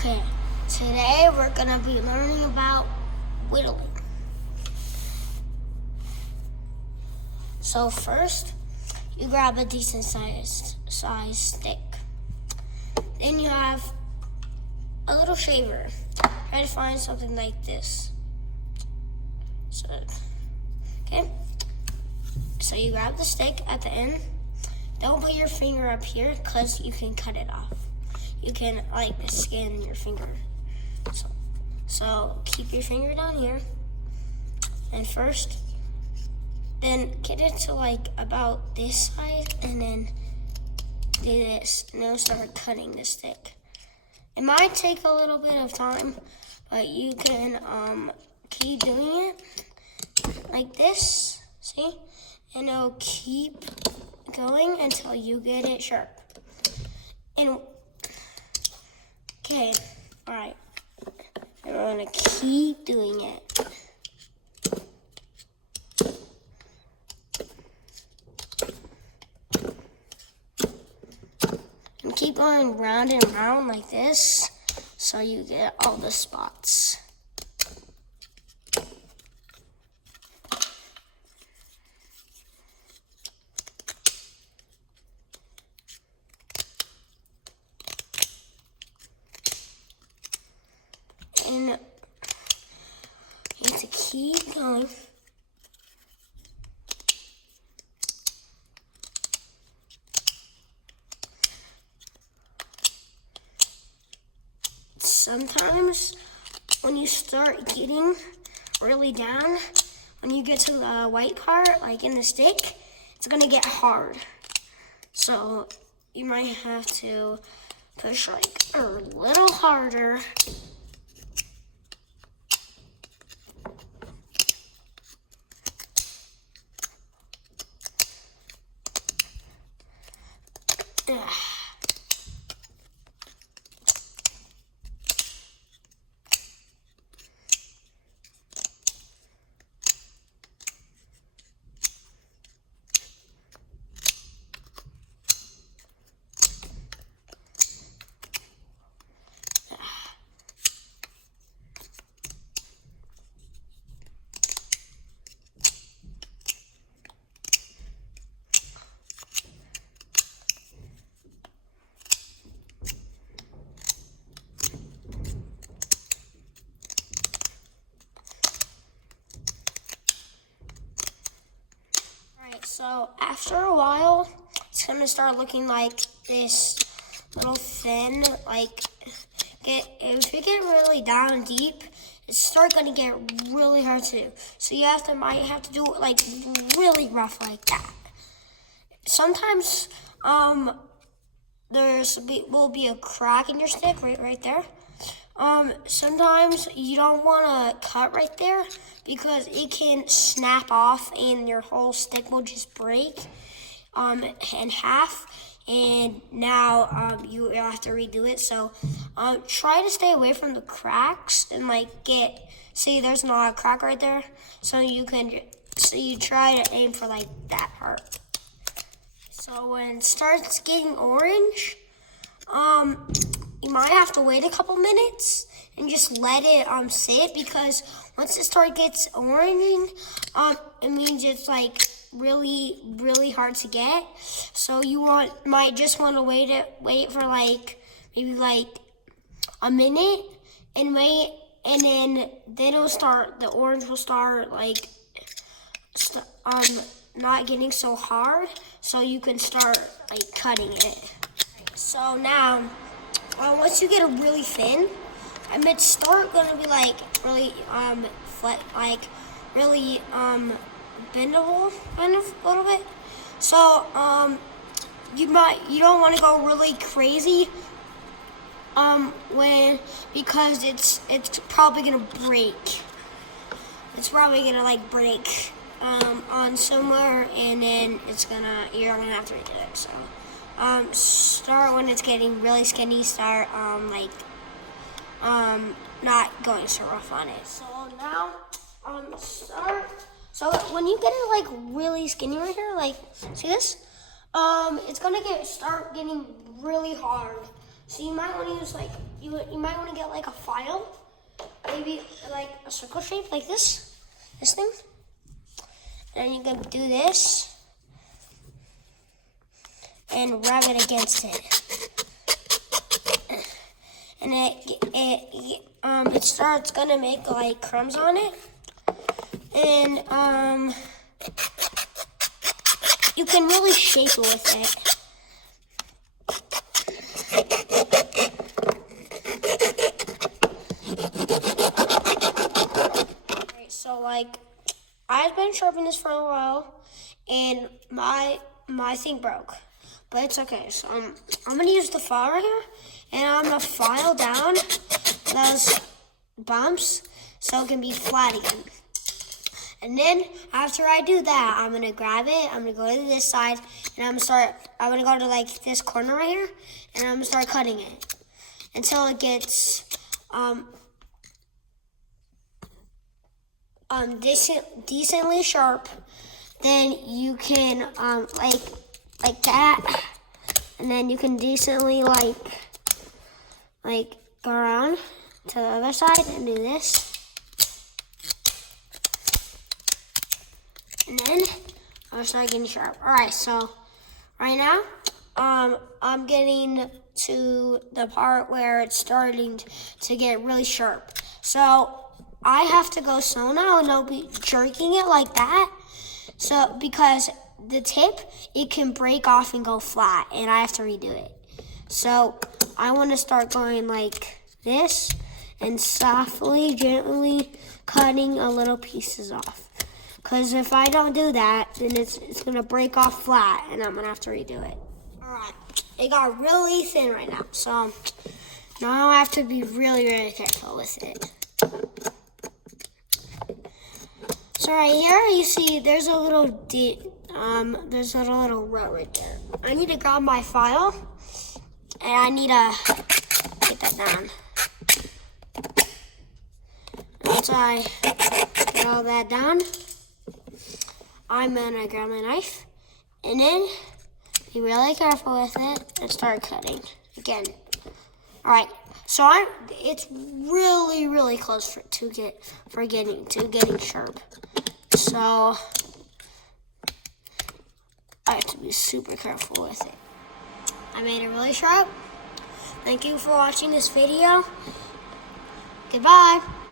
Okay, today we're gonna be learning about whittling. So first, you grab a decent size stick. Then you have a little shaver. Try to find something like this. So you grab the stick at the end. Don't put your finger up here because you can cut it off. You can skin your finger. So keep your finger down here. And first, then get it to about this size and then do this. And then start cutting the stick. It might take a little bit of time, but you can keep doing it like this, see? And it'll keep going until you get it sharp. Okay, all right. And we're gonna keep doing it. And keep going round and round like this, so you get all the spots. And you have to keep going. Sometimes when you start getting really down, when you get to the white part, like in the stick, it's gonna get hard. So you might have to push a little harder. So after a while, it's gonna start looking like this little thin, if you get really down deep, it's gonna get really hard to do. So you might have to do it really rough like that. Sometimes will be a crack in your stick right there. Sometimes you don't want to cut right there because it can snap off and your whole stick will just break in half, and now you have to redo it. So try to stay away from the cracks and see there's not a crack right there, so you try to aim for that part. So when it starts getting orange, you might have to wait a couple minutes and just let it sit, because once it gets oranging, it means it's really hard to get. So you might just want to wait for maybe a minute and wait, and then the orange will start not getting so hard, so you can start cutting it. So now, once you get it really thin, it's start gonna be really flat, really bendable kind of a little bit. So you don't want to go really crazy because it's probably gonna break. It's probably gonna break on somewhere, and then you're gonna have to redo it. So start when it's getting really skinny. Start not going so rough on it. So now so when you get it really skinny right here, see this? It's gonna start getting really hard. So you might want to use you might want to get like a file, maybe like a circle shape like this thing. And you can do this and rub it against it. And it starts gonna make like crumbs on it. And you can really shape it with it. Alright, so like I've been sharpening this for a while and my thing broke. But it's okay. So I'm gonna use the file right here and I'm gonna file down those bumps so it can be flat again. And then after I do that, I'm gonna grab it, I'm gonna go to this side, and I'm gonna go to like this corner right here, and I'm gonna start cutting it until it gets decently sharp. Then you can like that, and then you can decently like go around to the other side and do this. And then I'll start getting sharp. All right, so right now, I'm getting to the part where it's starting to get really sharp. So I have to go slow now and I'll be jerking it like that. So because the tip, it can break off and go flat and I have to redo it. So I want to start going like this and softly, gently cutting a little pieces off. Because if I don't do that, then it's going to break off flat, and I'm going to have to redo it. All right, it got really thin right now, so now I have to be really, really careful with it. So right here, you see there's a little little row right there. I need to grab my file, and I need to get that down. Once I get all that down, I'm gonna grab my knife and then be really careful with it and start cutting again. All right, so it's really, really close to getting sharp. So I have to be super careful with it. I made it really sharp. Thank you for watching this video. Goodbye.